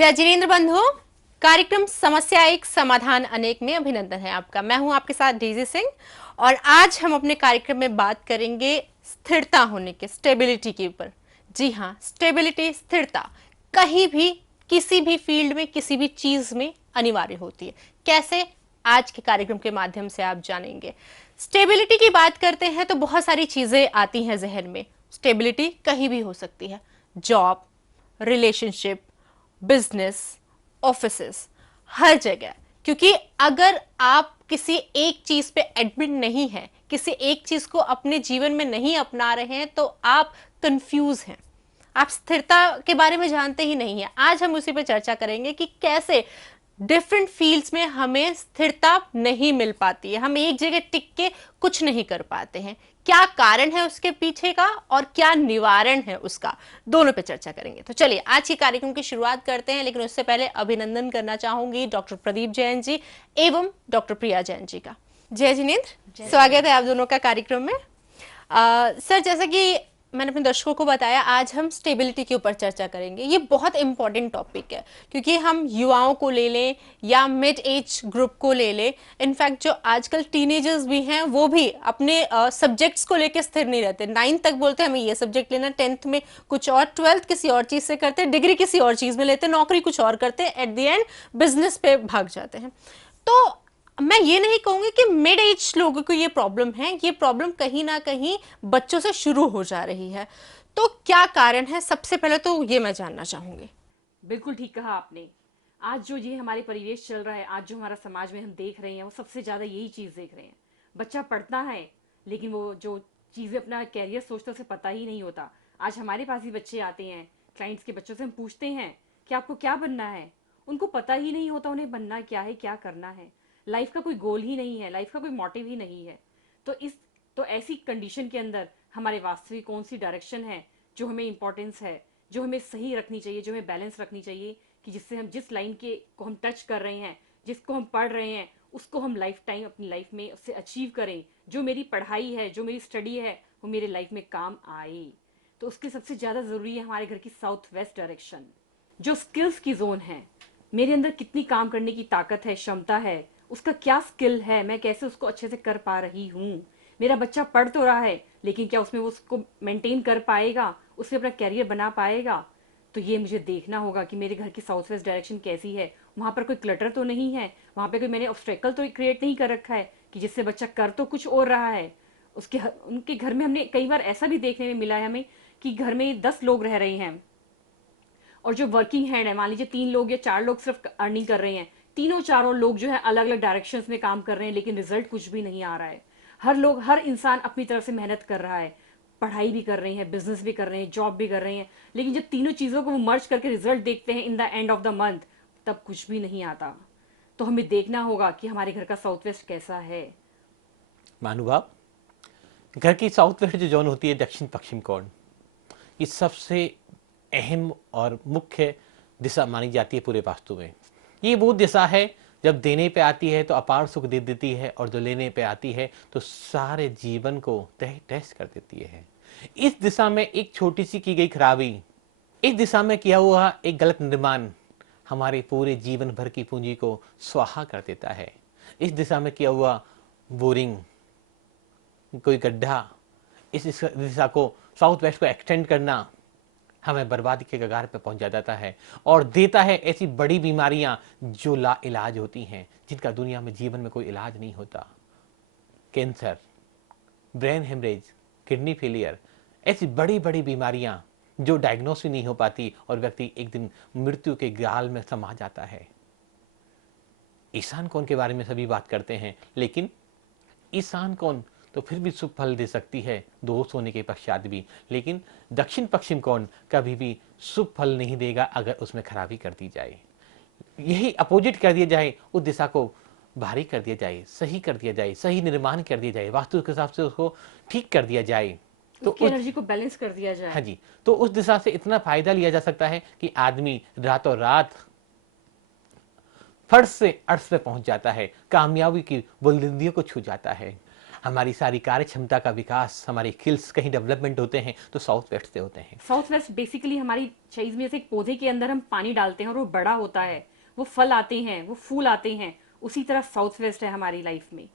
जय जिनेन्द्र बंधु। कार्यक्रम समस्या एक समाधान अनेक में अभिनंदन है आपका। मैं हूं आपके साथ डीजी सिंह और आज हम अपने कार्यक्रम में बात करेंगे स्थिरता होने के, स्टेबिलिटी के ऊपर। जी हाँ, स्टेबिलिटी, स्थिरता कहीं भी, किसी भी फील्ड में, किसी भी चीज में अनिवार्य होती है। कैसे? आज के कार्यक्रम के माध्यम से आप जानेंगे। स्टेबिलिटी की बात करते हैं तो बहुत सारी चीजें आती हैं जहन में। स्टेबिलिटी कहीं भी हो सकती है, जॉब, रिलेशनशिप, बिजनेस, ऑफिसेस, हर जगह। क्योंकि अगर आप किसी एक चीज पे एडमिट नहीं है, किसी एक चीज को अपने जीवन में नहीं अपना रहे हैं, तो आप कंफ्यूज हैं, आप स्थिरता के बारे में जानते ही नहीं है। आज हम उसी पे चर्चा करेंगे कि कैसे डिफरेंट फील्ड्स में हमें स्थिरता नहीं मिल पाती है, हम एक जगह टिक के कुछ नहीं कर पाते हैं। क्या कारण है उसके पीछे का और क्या निवारण है उसका, दोनों पे चर्चा करेंगे। तो चलिए आज के कार्यक्रम की शुरुआत करते हैं, लेकिन उससे पहले अभिनंदन करना चाहूंगी डॉक्टर प्रदीप जैन जी एवं डॉक्टर प्रिया जैन जी का। जय जिनेन्द्र, स्वागत है आप दोनों का कार्यक्रम में। सर, जैसा कि मैंने अपने दर्शकों को बताया, आज हम स्टेबिलिटी के ऊपर चर्चा करेंगे। ये बहुत इंपॉर्टेंट टॉपिक है, क्योंकि हम युवाओं को ले लें या मिड एज ग्रुप को ले लें, इनफैक्ट जो आजकल टीनेजर्स भी हैं वो भी अपने सब्जेक्ट्स को लेकर स्थिर नहीं रहते। 9th तक बोलते हैं हमें ये सब्जेक्ट लेना, 10th में कुछ और, 12th किसी और चीज़ से करते हैं, डिग्री किसी और चीज़ में लेते हैं, नौकरी कुछ और करते हैं, एट द एंड बिजनेस पे भाग जाते हैं। तो मैं ये नहीं कहूंगी कि मिड एज लोगों को ये प्रॉब्लम है, ये प्रॉब्लम कहीं ना कहीं बच्चों से शुरू हो जा रही है। तो क्या कारण है, सबसे पहले तो ये मैं जानना चाहूंगी। बिल्कुल ठीक कहा आपने। आज जो ये हमारे परिवेश चल रहा है, आज जो हमारा समाज में हम देख रहे हैं, वो सबसे ज्यादा यही चीज देख रहे हैं। बच्चा पढ़ता है लेकिन वो जो चीजें अपना कैरियर सोचता है उसे पता ही नहीं होता। आज हमारे पास ही बच्चे आते हैं, क्लाइंट्स के बच्चों से हम पूछते हैं कि आपको क्या बनना है। उनको पता ही नहीं होता उन्हें बनना क्या है, क्या करना है। लाइफ का कोई गोल ही नहीं है, लाइफ का कोई मोटिव ही नहीं है। तो इस तो ऐसी कंडीशन के अंदर हमारे वास्तविक कौन सी डायरेक्शन है जो हमें इंपॉर्टेंस है, जो हमें सही रखनी चाहिए, जो हमें बैलेंस रखनी चाहिए, कि जिससे हम जिस लाइन के को हम टच कर रहे हैं, जिसको हम पढ़ रहे हैं, उसको हम लाइफ टाइम अपनी लाइफ में उससे अचीव करें। जो मेरी पढ़ाई है, जो मेरी स्टडी है, वो मेरे लाइफ में काम आए। तो उसके सबसे ज़्यादा ज़रूरी है हमारे घर की साउथ वेस्ट डायरेक्शन। जो स्किल्स की जोन है, मेरे अंदर कितनी काम करने की ताकत है, क्षमता है, उसका क्या स्किल है, मैं कैसे उसको अच्छे से कर पा रही हूँ। मेरा बच्चा पढ़ तो रहा है लेकिन क्या उसमें वो उसको मेंटेन कर पाएगा, उसमें अपना कैरियर बना पाएगा। तो ये मुझे देखना होगा कि मेरे घर की साउथ वेस्ट डायरेक्शन कैसी है, वहाँ पर कोई क्लटर तो नहीं है, वहाँ पे कोई मैंने ऑब्स्टेकल तो क्रिएट नहीं कर रखा है कि जिससे बच्चा कर तो कुछ और रहा है। उनके घर में हमने कई बार ऐसा भी देखने में मिला है हमें कि घर में 10 लोग रह रहे हैं और जो वर्किंग हैंड है, मान लीजिए 3 लोग या 4 लोग सिर्फ अर्निंग कर रहे हैं, तीनों चारों लोग जो है अलग अलग डायरेक्शंस में काम कर रहे हैं, लेकिन रिजल्ट कुछ भी नहीं आ रहा है। हर इंसान अपनी तरफ से मेहनत कर रहा है, पढ़ाई भी कर रहे हैं, बिजनेस भी कर रहे हैं, जॉब भी कर रहे हैं, लेकिन जब तीनों चीज़ों को वो मर्ज करके रिजल्ट देखते हैं in the end of the month, तब कुछ भी नहीं आता। तो हमें देखना होगा कि हमारे घर का साउथ वेस्ट कैसा है। महानुभाव, घर की साउथ वेस्ट जो जोन होती है, दक्षिण पश्चिम कोण, ये सबसे अहम और मुख्य दिशा मानी जाती है पूरे वास्तु में। ये वो दिशा है जब देने पे आती है तो अपार सुख दे देती है, और जो लेने पे आती है तो सारे जीवन को तहस नहस कर देती है। इस दिशा में एक छोटी सी की गई खराबी, इस दिशा में किया हुआ एक गलत निर्माण हमारे पूरे जीवन भर की पूंजी को स्वाहा कर देता है। इस दिशा में किया हुआ बोरिंग, कोई गड्ढा, इस दिशा को, साउथ वेस्ट को एक्सटेंड करना हमें बर्बादी के कगार पर पहुंचा जाता है और देता है ऐसी बड़ी बीमारियां जो ला इलाज होती हैं, जिनका दुनिया में जीवन में कोई इलाज नहीं होता। Cancer, brain haemorrhage, kidney failure, ऐसी बड़ी बड़ी बीमारियां जो डायग्नोस ही नहीं हो पाती और व्यक्ति एक दिन मृत्यु के गाल में समा जाता है। ईशान कोण के बारे में सभी बात करते हैं, लेकिन ईशान कोण तो फिर भी शुभ फल दे सकती है दोष होने के पश्चात भी, लेकिन दक्षिण पश्चिम कोण कभी भी शुभ फल नहीं देगा अगर उसमें खराबी कर दी जाए। यही अपोजिट कर दिया जाए, उस दिशा को भारी कर दिया जाए, सही कर दिया जाए, सही निर्माण कर दिया जाए, वास्तु के हिसाब से उसको ठीक कर दिया जाए, तो उसकी एनर्जी को बैलेंस कर दिया जाए। हाँ जी, तो उस दिशा से इतना फायदा लिया जा सकता है कि आदमी रातों रात फर्श से अर्श पे पहुंच जाता है, कामयाबी की बुलंदियों को छू जाता है। हमारी सारी कार्य क्षमता का विकास, हमारी स्किल्स कहीं डेवलपमेंट होते हैं तो साउथ वेस्ट से होते हैं। साउथ वेस्ट बेसिकली हमारी चीज में, जैसे एक पौधे के अंदर हम पानी डालते हैं और वो बड़ा होता है, वो फल आते हैं, वो फूल आते हैं, उसी तरह साउथ वेस्ट है हमारी लाइफ में।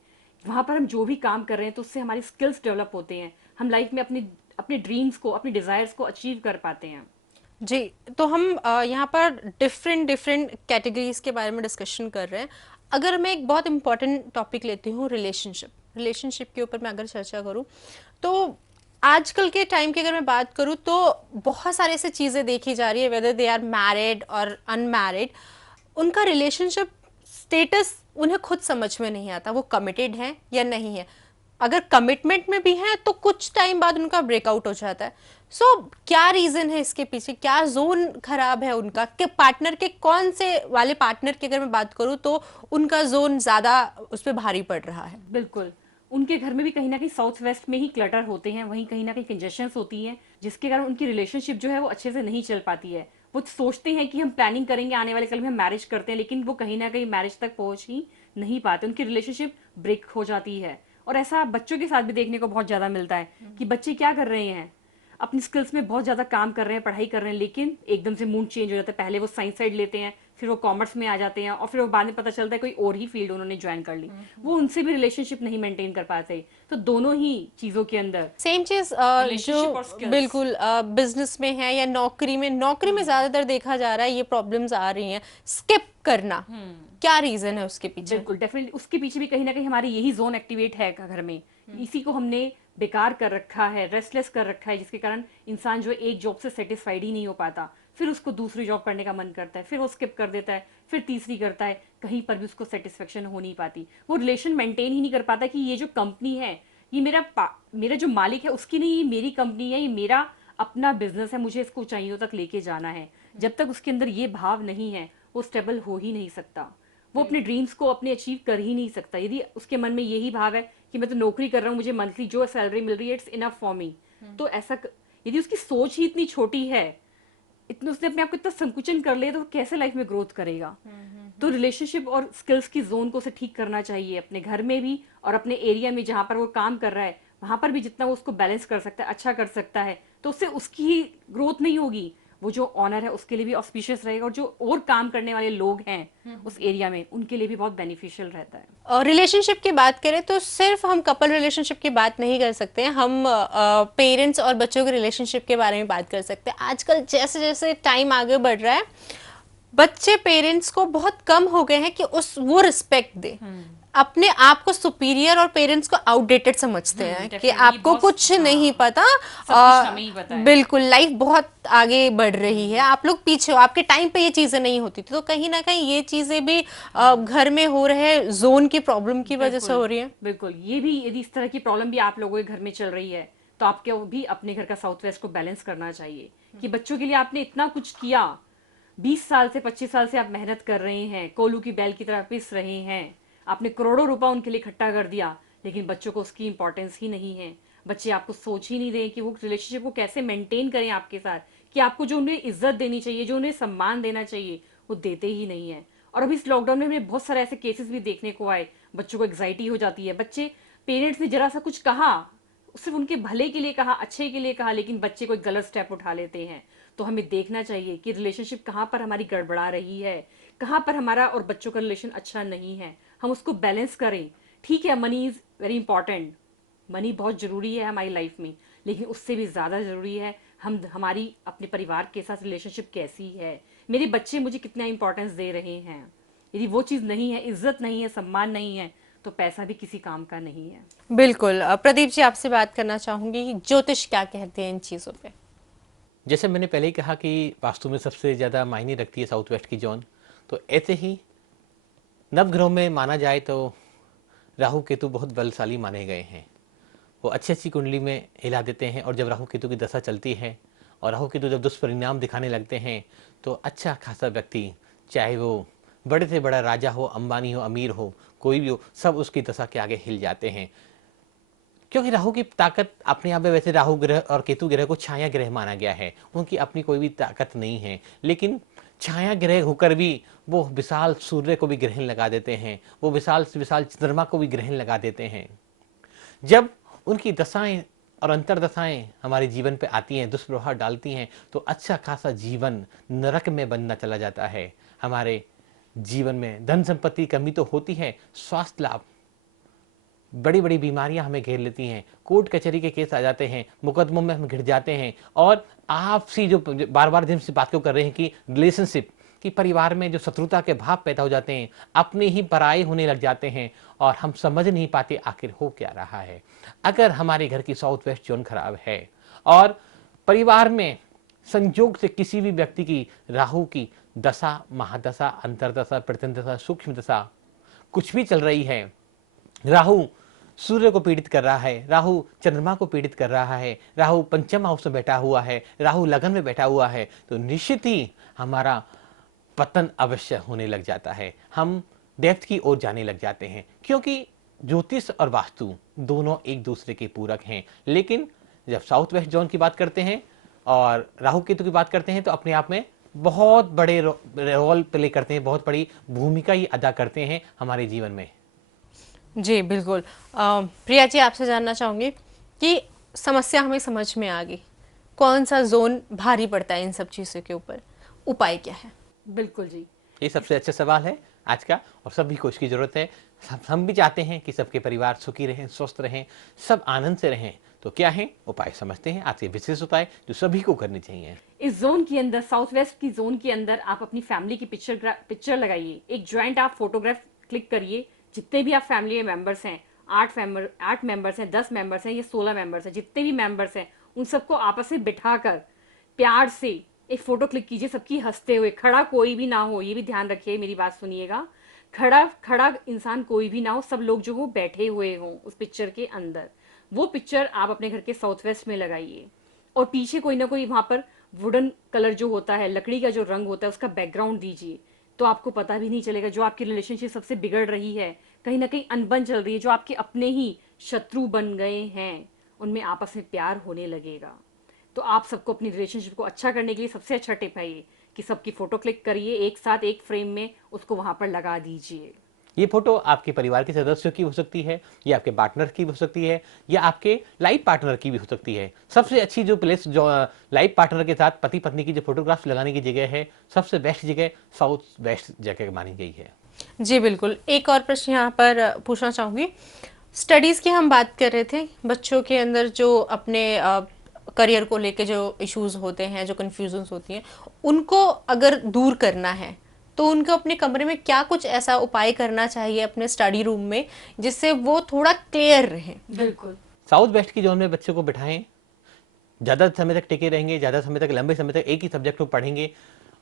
वहां पर हम जो भी काम कर रहे हैं तो उससे हमारी स्किल्स डेवलप होते हैं, हम लाइफ में अपने अपने ड्रीम्स को, अपने डिजायर्स को अचीव कर पाते हैं। जी, तो हम यहाँ पर डिफरेंट डिफरेंट कैटेगरीज के बारे में डिस्कशन कर रहे हैं। अगर मैं एक बहुत इंपॉर्टेंट टॉपिक लेती हूँ, रिलेशनशिप के ऊपर मैं अगर चर्चा करूँ तो आजकल के टाइम की अगर मैं बात करूँ तो बहुत सारे ऐसे चीज़ें देखी जा रही है, वेदर दे आर मैरिड और अनमैरिड, उनका रिलेशनशिप स्टेटस उन्हें खुद समझ में नहीं आता, वो कमिटेड है या नहीं है। अगर कमिटमेंट में भी है तो कुछ टाइम बाद उनका ब्रेकआउट हो जाता है। सो क्या रीजन है इसके पीछे, क्या जोन खराब है उनका, कि पार्टनर के कौन से वाले पार्टनर की अगर मैं बात करूं तो उनका जोन ज्यादा उस पर भारी पड़ रहा है? बिल्कुल, उनके घर में भी कहीं ना कहीं साउथ वेस्ट में ही क्लटर होते हैं, वहीं कहीं ना कहीं कंजेशंस होती हैं, जिसके कारण उनकी रिलेशनशिप जो है वो अच्छे से नहीं चल पाती है। वो सोचते हैं कि हम प्लानिंग करेंगे, आने वाले कल में हम मैरिज करते हैं, लेकिन वो कहीं ना कहीं मैरिज तक पहुंच ही नहीं पाते, उनकी रिलेशनशिप ब्रेक हो जाती है। और ऐसा बच्चों के साथ भी देखने को बहुत ज्यादा मिलता है कि बच्चे क्या कर रहे हैं, अपनी स्किल्स में बहुत ज्यादा काम कर रहे हैं, पढ़ाई कर रहे हैं, लेकिन एकदम से मूड चेंज हो जाता है। पहले वो साइंस साइड लेते हैं, फिर वो कॉमर्स में आ जाते हैं, और फिर वो बाद में पता चलता है कोई और ही फील्ड उन्होंने ज्वाइन कर ली। वो उनसे भी रिलेशनशिप नहीं मेंटेन कर पाते। तो दोनों ही चीजों के अंदर सेम चीज Relationship और जो skills। बिल्कुल बिजनेस में है या नौकरी में ज्यादातर देखा जा रहा है, ये प्रॉब्लम्स आ रही हैं, स्किप करना। क्या रीजन है उसके पीछे? बिल्कुल, डेफिनेटली उसके पीछे भी कहीं ना कहीं हमारी यही जोन एक्टिवेट है घर में। इसी को हमने बेकार कर रखा है, रेस्टलेस कर रखा है, जिसके कारण इंसान जो है एक जॉब से सेटिस्फाइड ही नहीं हो पाता, फिर उसको दूसरी जॉब करने का मन करता है, फिर वो स्किप कर देता है, फिर तीसरी करता है, कहीं पर भी उसको सेटिस्फेक्शन हो नहीं पाती। वो रिलेशन मेंटेन ही नहीं कर पाता कि ये जो कंपनी है, ये मेरा जो मालिक है उसकी नहीं, ये मेरी कंपनी है, ये मेरा अपना बिजनेस है, मुझे इसको ऊंचाइयों तक लेके जाना है। जब तक उसके अंदर ये भाव नहीं है, वो स्टेबल हो ही नहीं सकता, वो अपने ड्रीम्स को अपने अचीव कर ही नहीं सकता। यदि उसके मन में यही भाव है कि मैं तो नौकरी कर रहा हूँ, मुझे मंथली जो सैलरी मिल रही है इट्स इनफ फॉर मी, तो यदि उसकी सोच ही इतनी छोटी है, इतना उसने अपने आप को इतना संकुचन कर लिया, तो वो कैसे लाइफ में ग्रोथ करेगा? तो रिलेशनशिप और स्किल्स की जोन को उसे ठीक करना चाहिए, अपने घर में भी और अपने एरिया में जहां पर वो काम कर रहा है वहां पर भी जितना वो उसको बैलेंस कर सकता है, अच्छा कर सकता है, तो उससे उसकी ही ग्रोथ नहीं होगी, वो जो ऑनर है उसके लिए भी ऑस्पिशियस रहेगा, और जो और काम करने वाले लोग हैं उस एरिया में उनके लिए भी बहुत बेनिफिशियल रहता है। और रिलेशनशिप की बात करें तो सिर्फ हम कपल रिलेशनशिप की बात नहीं कर सकते हैं, हम पेरेंट्स और बच्चों के रिलेशनशिप के बारे में बात कर सकते हैं। आजकल जैसे जैसे टाइम आगे बढ़ रहा है, बच्चे पेरेंट्स को बहुत कम हो गए हैं कि वो रिस्पेक्ट दे, अपने आप को सुपीरियर और पेरेंट्स को आउटडेटेड समझते हैं कि definitely, आपको बहुत- कुछ नहीं पता, सब कुछ हमें ही पता है। बिल्कुल लाइफ बहुत आगे बढ़ रही है, आप लोग पीछे हो, आपके टाइम पे ये चीजें नहीं होती थी। तो कहीं ना कहीं ये चीजें भी घर में हो रहे जोन की प्रॉब्लम की वजह से हो रही है। बिल्कुल, ये भी यदि इस तरह की प्रॉब्लम भी आप लोगों के घर में चल रही है, तो आपको भी अपने घर का साउथ वेस्ट को बैलेंस करना चाहिए कि बच्चों के लिए आपने इतना कुछ किया, 20 साल से 25 साल से आप मेहनत कर रहे हैं, कोलू की बैल की तरह पिस रहे हैं, आपने करोड़ों रुपया उनके लिए इकट्ठा कर दिया, लेकिन बच्चों को उसकी इंपॉर्टेंस ही नहीं है। बच्चे आपको सोच ही नहीं रहे कि वो रिलेशनशिप को कैसे मेंटेन करें आपके साथ, कि आपको जो उन्हें इज्जत देनी चाहिए, जो उन्हें सम्मान देना चाहिए, वो देते ही नहीं है। और अभी इस लॉकडाउन में हमें बहुत सारे ऐसे केसेस भी देखने को आए, बच्चों को एग्जाइटी हो जाती है, बच्चे पेरेंट्स ने जरा सा कुछ कहा, सिर्फ उनके भले के लिए कहा, अच्छे के लिए कहा, लेकिन बच्चे कोई गलत स्टेप उठा लेते हैं। तो हमें देखना चाहिए कि रिलेशनशिप कहाँ पर हमारी गड़बड़ा रही है, कहाँ पर हमारा और बच्चों का रिलेशन अच्छा नहीं है, हम उसको बैलेंस करें। ठीक है, money is very important, money बहुत जरूरी है हमारी लाइफ में, लेकिन उससे भी ज्यादा जरूरी है हमारी अपने परिवार के साथ रिलेशनशिप कैसी है, मेरे बच्चे मुझे कितना इंपॉर्टेंस दे रहे हैं। यदि वो चीज नहीं है, इज्जत नहीं है, सम्मान नहीं है, तो पैसा भी किसी काम का नहीं है। बिल्कुल। प्रदीप जी, आपसे बात करना चाहूंगी, ज्योतिष क्या कहते हैं इन चीजों पे? जैसे मैंने पहले ही कहा कि वास्तु में सबसे ज़्यादा मायने रखती है साउथ वेस्ट की जोन, तो ऐसे ही नवग्रहों में माना जाए तो राहु केतु बहुत बलशाली माने गए हैं। वो अच्छी अच्छी कुंडली में हिला देते हैं, और जब राहु केतु की दशा चलती है और राहु केतु जब दुष्परिणाम दिखाने लगते हैं, तो अच्छा खासा व्यक्ति, चाहे वो बड़े से बड़ा राजा हो, अंबानी हो, अमीर हो, कोई भी हो, सब उसकी दशा के आगे हिल जाते हैं। क्योंकि राहु की ताकत अपने आप में, वैसे राहु ग्रह और केतु ग्रह को छाया ग्रह माना गया है, उनकी अपनी कोई भी ताकत नहीं है, लेकिन छाया ग्रह होकर भी वो विशाल सूर्य को भी ग्रहण लगा देते हैं, वो विशाल से विशाल चंद्रमा को भी ग्रहण लगा देते हैं। जब उनकी दशाएं और अंतर्दशाएं हमारे जीवन पे आती हैं, दुष्प्रभाव डालती हैं, तो अच्छा खासा जीवन नरक में बनना चला जाता है। हमारे जीवन में धन संपत्ति की कमी तो होती है, स्वास्थ्य लाभ, बड़ी बड़ी बीमारियां हमें घेर लेती हैं, कोर्ट कचहरी के केस आ जाते हैं, मुकदमों में हम घिर जाते हैं, और आपसी जो बार बार जिनसे बात क्यों कर रहे हैं कि रिलेशनशिप कि परिवार में जो शत्रुता के भाव पैदा हो जाते हैं, अपने ही पराये होने लग जाते हैं, और हम समझ नहीं पाते आखिर हो क्या रहा है। अगर हमारे घर की साउथ वेस्ट जोन खराब है और परिवार में संयोग से किसी भी व्यक्ति की राहु की दशा, महादशा, अंतरदशा, प्रत्यंदशा, सूक्ष्म दशा कुछ भी चल रही है, राहु सूर्य को पीड़ित कर रहा है, राहु चंद्रमा को पीड़ित कर रहा है, राहु पंचम हाउस में बैठा हुआ है, राहु लगन में बैठा हुआ है, तो निश्चित ही हमारा पतन अवश्य होने लग जाता है। हम डेप्थ की ओर जाने लग जाते हैं, क्योंकि ज्योतिष और वास्तु दोनों एक दूसरे के पूरक हैं। लेकिन जब साउथ वेस्ट जोन की बात करते हैं और राहु केतु की बात करते हैं, तो अपने आप में बहुत बड़े रोल प्ले करते हैं, बहुत बड़ी भूमिका ये अदा करते हैं हमारे जीवन में। जी बिल्कुल। प्रिया जी, आपसे जानना चाहूंगी कि समस्या हमें समझ में आ गई, कौन सा जोन भारी पड़ता है इन सब चीज़ों के ऊपर, उपाय क्या है? बिल्कुल जी। ये सबसे अच्छा सवाल है आज का, और सभी को इसकी जरूरत है। हम भी चाहते हैं कि सबके परिवार सुखी रहें, स्वस्थ रहें, सब आनंद से रहें। तो क्या है उपाय, समझते हैं आज के विशेष उपाय जो सभी को करनी चाहिए। इस जोन के अंदर, साउथ वेस्ट की जोन के अंदर, आप अपनी फैमिली की पिक्चर लगाइए, एक ज्वाइंट आप फोटोग्राफ क्लिक करिए। जितने भी आप फैमिली में मेंबर्स हैं, 8 मेंबर्स हैं, 10 मेंबर्स हैं या 16 मेंबर्स हैं, जितने भी मेंबर्स हैं उन सबको आपस में बिठाकर प्यार से एक फोटो क्लिक कीजिए, सबकी हंसते हुए। खड़ा कोई भी ना हो, ये भी ध्यान रखिए, मेरी बात सुनिएगा। खड़ा इंसान कोई भी ना हो, सब लोग जो हो बैठे हुए हों उस पिक्चर के अंदर। वो पिक्चर आप अपने घर के साउथ वेस्ट में लगाइए, और पीछे कोई ना कोई वहां पर वुडन कलर जो होता है, लकड़ी का जो रंग होता है, उसका बैकग्राउंड दीजिए। तो आपको पता भी नहीं चलेगा जो आपकी रिलेशनशिप सबसे बिगड़ रही है, कहीं ना कहीं अनबन चल रही है, जो आपके अपने ही शत्रु बन गए हैं, उनमें आपस में प्यार होने लगेगा। तो आप सबको अपनी रिलेशनशिप को अच्छा करने के लिए सबसे अच्छा टिप है ये कि सबकी फोटो क्लिक करिए, एक साथ एक फ्रेम में उसको वहां पर लगा दीजिए। ये फोटो आपके परिवार के सदस्यों की हो सकती है, या आपके पार्टनर की हो सकती है, या आपके लाइफ पार्टनर की भी हो सकती है। सबसे अच्छी जो प्लेस जो लाइफ पार्टनर के साथ पति पत्नी की जो फोटोग्राफ्स लगाने की जगह है, सबसे बेस्ट जगह साउथ वेस्ट जगह मानी गई है। जी बिल्कुल। एक और प्रश्न यहाँ पर पूछना चाहूँगी, स्टडीज़ की हम बात कर रहे थे, बच्चों के अंदर जो अपने करियर को लेके जो इश्यूज होते हैं, जो कन्फ्यूजन्स होती हैं, उनको अगर दूर करना है तो उनको अपने कमरे में क्या कुछ ऐसा उपाय करना चाहिए अपने स्टडी रूम में जिससे वो थोड़ा क्लियर रहे? बिल्कुल। साउथ वेस्ट की जोन में बच्चों को बिठाएं, ज़्यादा समय तक टिके रहेंगे, ज़्यादा समय तक, लंबे समय तक एक ही सब्जेक्ट को पढ़ेंगे,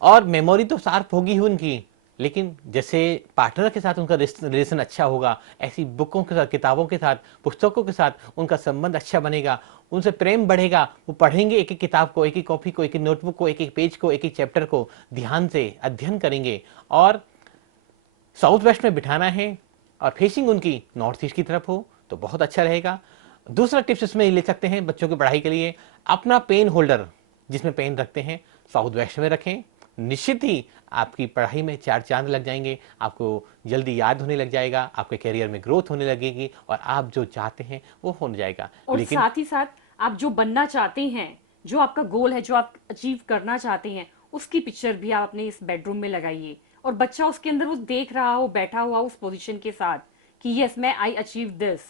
और मेमोरी तो शार्प होगी ही उनकी, लेकिन जैसे पार्टनर के साथ उनका रिलेशन अच्छा होगा, ऐसी बुकों के साथ, किताबों के साथ, पुस्तकों के साथ उनका संबंध अच्छा बनेगा, उनसे प्रेम बढ़ेगा। वो पढ़ेंगे एक एक किताब को, एक एक कॉपी को, एक एक नोटबुक को, एक एक पेज को, एक एक चैप्टर को ध्यान से अध्ययन करेंगे। और साउथ वेस्ट में बिठाना है और फेसिंग उनकी नॉर्थ ईस्ट की तरफ हो तो बहुत अच्छा रहेगा। दूसरा टिप्स इसमें ले सकते हैं बच्चों की पढ़ाई के लिए, अपना पेन होल्डर जिसमें पेन रखते हैं साउथ वेस्ट में रखें। निश्चित ही आपकी पढ़ाई में 4 चांद लग जाएंगे, आपको जल्दी याद होने लग जाएगा, आपके करियर में ग्रोथ होने लगेगी, और आप जो चाहते हैं वो हो जाएगा। और लेकिन साथ ही साथ आप जो बनना चाहते हैं, जो आपका गोल है, जो आप अचीव करना चाहते हैं, उसकी पिक्चर भी आप अपने इस बेडरूम में लगाइए, और बच्चा उसके अंदर वो देख रहा हो, बैठा हुआ उस पोजीशन के साथ कि यस मैं आई अचीव दिस।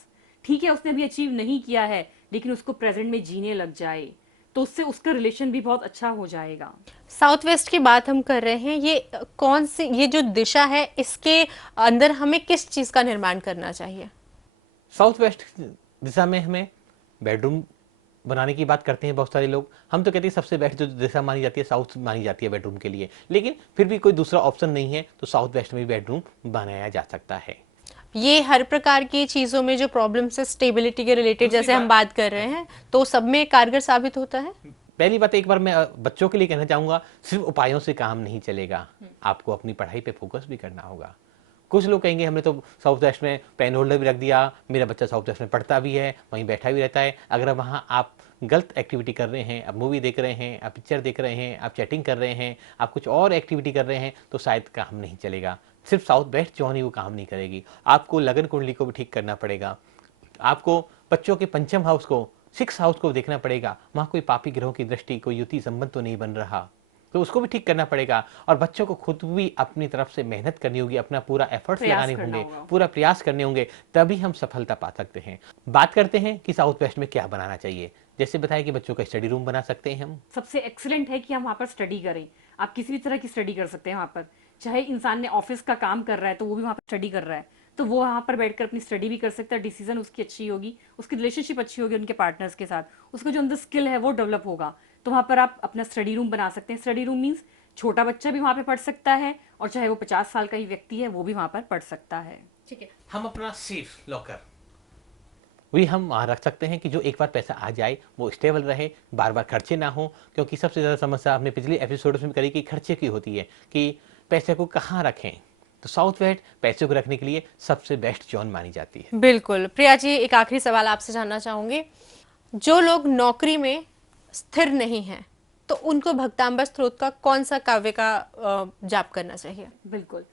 ठीक है, उसने अभी अचीव नहीं किया है, लेकिन उसको प्रेजेंट में जीने लग जाए, तो उससे उसका रिलेशन भी बहुत अच्छा हो जाएगा। साउथ वेस्ट की बात हम कर रहे हैं, ये कौन सी, ये जो दिशा है, इसके अंदर हमें किस चीज का निर्माण करना चाहिए? साउथ वेस्ट दिशा में हमें बेडरूम बनाने की बात करते हैं बहुत सारे लोग। हम तो कहते हैं सबसे बेस्ट जो दिशा मानी जाती है साउथ मानी जाती है बेडरूम के लिए, लेकिन फिर भी कोई दूसरा ऑप्शन नहीं है तो साउथ वेस्ट में भी बेडरूम बनाया जा सकता है। ये हर प्रकार की चीजों में जो प्रॉब्लम्स है स्टेबिलिटी के रिलेटेड जैसे हम बात कर रहे हैं, तो सब में कारगर साबित होता है। पहली बात एक बार मैं बच्चों के लिए कहना चाहूंगा, सिर्फ उपायों से काम नहीं चलेगा, आपको अपनी पढ़ाई पे फोकस भी करना होगा। कुछ लोग कहेंगे हमने तो साउथ वेस्ट में पेन होल्डर भी रख दिया, मेरा बच्चा साउथ वेस्ट में पढ़ता भी है, वहीं बैठा भी रहता है। अगर वहाँ आप गलत एक्टिविटी कर रहे हैं, आप मूवी देख रहे हैं, आप पिक्चर देख रहे हैं, आप चैटिंग कर रहे हैं, आप कुछ और एक्टिविटी कर रहे हैं, तो शायद काम नहीं चलेगा। सिर्फ साउथ वेस्ट जो है वो काम नहीं करेगी, आपको लगन कुंडली को भी ठीक करना पड़ेगा, आपको बच्चों के पंचम हाउस को, 6 हाउस को देखना पड़ेगा, वहाँ कोई पापी ग्रहों की दृष्टि, कोई युति संबंध तो नहीं बन रहा, तो उसको भी ठीक करना पड़ेगा। और बच्चों को खुद भी अपनी तरफ से मेहनत करनी होगी, अपना पूरा एफर्ट्स प्रयास लगाने करना होंगे, होगा। पूरा प्रयास करने होंगे, तभी हम सफलता पा सकते हैं। बात करते हैं कि साउथ वेस्ट में क्या बनाना चाहिए। जैसे बताया कि बच्चों का स्टडी रूम बना सकते हैं हम। सबसे एक्सीलेंट है कि हम वहाँ पर स्टडी करें। आप किसी भी तरह की स्टडी कर सकते हैं वहाँ पर। चाहे इंसान ने ऑफिस का काम कर रहा है तो वो भी वहाँ पर स्टडी कर रहा है, तो वो वहाँ पर बैठकर अपनी स्टडी भी कर सकता है। डिसीजन उसकी अच्छी होगी, उसकी रिलेशनशिप अच्छी होगी उनके पार्टनर्स के साथ, उसका जो अंदर स्किल है वो डेवलप होगा। तो वहाँ पर आप अपना स्टडी रूम बना सकते हैं। स्टडी रूम मीन्स छोटा बच्चा भी वहाँ पे पढ़ सकता है, और चाहे वो 50 साल का ही व्यक्ति है वो भी वहाँ पर पढ़ सकता है। ठीक है। हम अपना सेफ लॉकर वही हम वहाँ रख सकते हैं कि जो एक बार पैसा आ जाए वो स्टेबल रहे, बार बार खर्चे ना हो। क्योंकि सबसे ज़्यादा समस्या हमने पिछले एपिसोड में करी कि खर्चे की होती है कि पैसे को कहाँ रखें। तो साउथ वेस्ट पैसे को रखने के लिए सबसे बेस्ट जोन मानी जाती है। बिल्कुल। प्रिया जी, एक आखिरी सवाल आपसे जानना चाहूंगी। जो लोग नौकरी में स्थिर नहीं हैं, तो उनको भक्तांबर स्त्रोत का कौन सा काव्य का जाप करना चाहिए? बिल्कुल।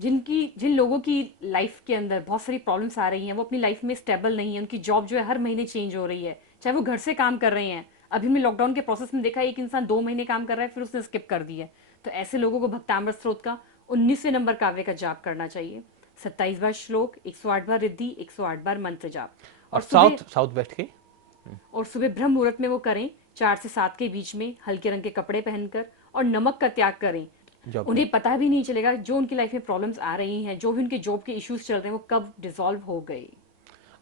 जिन लोगों की लाइफ के अंदर बहुत सारी प्रॉब्लम्स आ रही हैं, वो अपनी लाइफ में स्टेबल नहीं है, उनकी जॉब जो है हर महीने चेंज हो रही है, चाहे वो घर से काम कर रहे हैं। अभी हमने लॉकडाउन के प्रोसेस में देखा, एक इंसान 2 महीने काम कर रहा है फिर उसने स्किप कर दिया है। तो ऐसे लोगों को भक्ताम्बर स्त्रोत का 19वें नंबर काव्य का जाप करना चाहिए। 27 बार श्लोक, 108 बार रिद्धि, 108 बार मंत्र जाप। और सुबह साउथ वेस्ट के ब्रह्म मुहूर्त में वो करें, 4 से 7 के बीच में, हल्के रंग के कपड़े पहनकर, और नमक का त्याग करें। जॉब उन्हें पता भी नहीं चलेगा जो उनकी लाइफ में प्रॉब्लम्स आ रही हैं, जो भी उनके जॉब के इश्यूज चल रहे हैं, वो कब डिसॉल्व हो गए।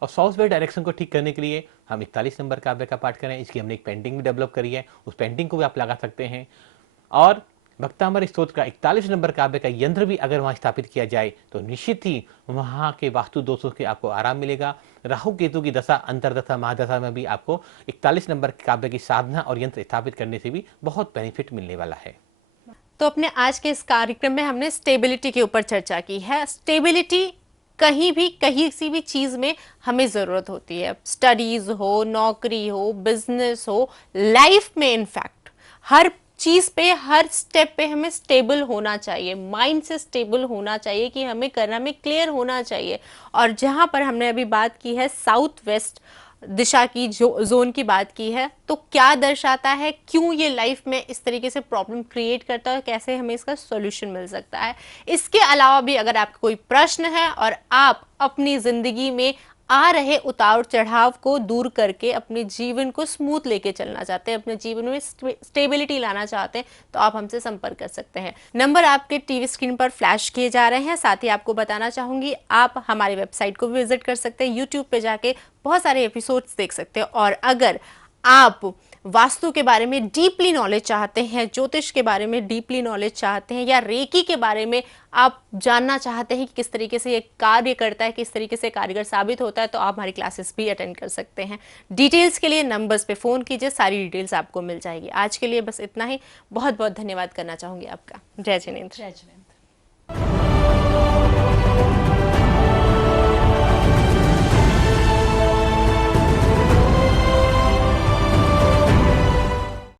और साउथ वेस्ट डायरेक्शन को ठीक करने के लिए हम 41 नंबर काव्य का पाठ करें। इसकी हमने एक पेंटिंग भी डेवलप करी है, उस पेंटिंग को भी आप लगा सकते हैं। और भक्तांबर स्तोत्र का 41 नंबर काव्य का यंत्र भी अगर वहाँ स्थापित किया जाए तो निश्चित ही वहाँ के वास्तु दोषों के आपको आराम मिलेगा। राहु केतु की दशा, अंतरदशा, महादशा में भी आपको 41 नंबर काव्य की साधना और यंत्र स्थापित करने से भी बहुत बेनिफिट मिलने वाला है। तो अपने आज के इस कार्यक्रम में हमने स्टेबिलिटी के ऊपर चर्चा की है। स्टेबिलिटी कहीं भी, किसी भी चीज में हमें जरूरत होती है। स्टडीज हो, नौकरी हो, बिजनेस हो, लाइफ में इनफैक्ट हर चीज पे, हर स्टेप पे हमें स्टेबल होना चाहिए। माइंड से स्टेबल होना चाहिए कि हमें करना में क्लियर होना चाहिए। और जहां पर हमने अभी बात की है साउथ वेस्ट दिशा की, जो जोन की बात की है, तो क्या दर्शाता है, क्यों ये लाइफ में इस तरीके से प्रॉब्लम क्रिएट करता है, कैसे हमें इसका सॉल्यूशन मिल सकता है। इसके अलावा भी अगर आपका कोई प्रश्न है और आप अपनी जिंदगी में आ रहे उतार चढ़ाव को दूर करके अपने जीवन को स्मूथ लेके चलना चाहते हैं, अपने जीवन में स्टेबिलिटी लाना चाहते हैं, तो आप हमसे संपर्क कर सकते हैं। नंबर आपके टीवी स्क्रीन पर फ्लैश किए जा रहे हैं। साथ ही आपको बताना चाहूंगी, आप हमारी वेबसाइट को भी विजिट कर सकते हैं, यूट्यूब पे जाके बहुत सारे एपिसोड्स देख सकते हैं। और अगर आप वास्तु के बारे में डीपली नॉलेज चाहते हैं, ज्योतिष के बारे में डीपली नॉलेज चाहते हैं, या रेकी के बारे में आप जानना चाहते हैं कि किस तरीके से ये कार्य करता है, किस तरीके से कारगर साबित होता है, तो आप हमारी क्लासेस भी अटेंड कर सकते हैं। डिटेल्स के लिए नंबर्स पे फ़ोन कीजिए, सारी डिटेल्स आपको मिल जाएगी। आज के लिए बस इतना ही। बहुत बहुत धन्यवाद करना चाहूँगी आपका। जय जिनेंद्र। जय जिनेंद्र।